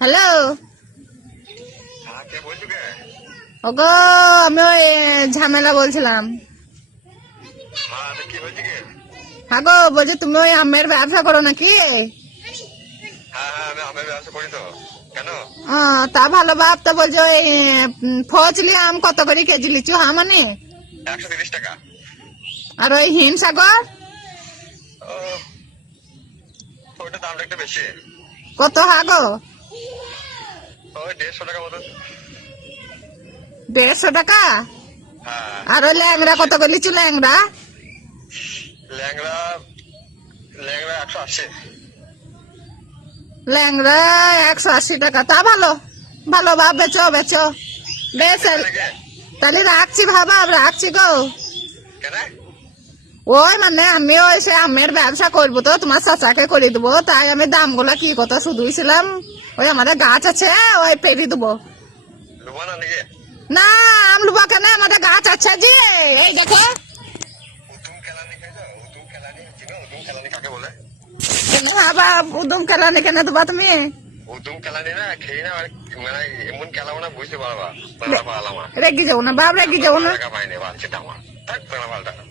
Hello হ্যাঁ, কে বলছো কে? ওগো, আমি ওই ঝামেলা বলছিলাম। হ্যাঁ, তো কি হয়েছে কে? হ্যাঁ গো, বলছি তুমি ওই আমের ব্যবসা করো নাকি? হ্যাঁ হ্যাঁ, আমি আমের ব্যবসা করি তো। কেন? তা ভালো বাপ। তা বলছি ওই ফজলি আম কত করে কেজি লিচু হ্যাঁ মানে? 130 টাকা। আর ওই হিমসাগর ও, ওইটা দামটা একটু বেশি। কত হ্যাঁ গো? ওই 150 টাকা মতো। 150 টাকা। হ্যাঁ। আর ওই ল্যাংড়া কত করে লিচু ল্যাংড়া? ল্যাংড়া ল্যাংড়া 180। ল্যাংড়া 180 টাকা। তা ভালো ভালো বাপ, বেচো বেচো। বেশ নাকি? তাহলে রাখছি বাবা, রাখছি গো। কেন? ওই মানে আমি ওই সে আমের ব্যবসা করবো তো, তোমার চাচাকে করে দেবো, তাই আমি দামগুলা কি কথা শুধুই ছিলাম। ওই আমাদের গাছ আছে, ওই পেরি দেবো। লুবা না নাকি? না, আম লুবা কেন, আমাদের গাছ আছে জি। এই দেখো। উদুম কেলানি খেয়েছো? উদুম কেলানি চিনো? উদুম কেলানি কাকে বলে? কেন বাবা উদম কেলানি কেন দেবা তুমি? উদুম কেলানি না খেয়ে না, মানে এমন কেলাবো না বুঝতে পারবা। পালামা রেগে যাও না বাপ, রেগে যাও না। টাকা পাইনি, বালছে আমার। থাক, পাল্টা।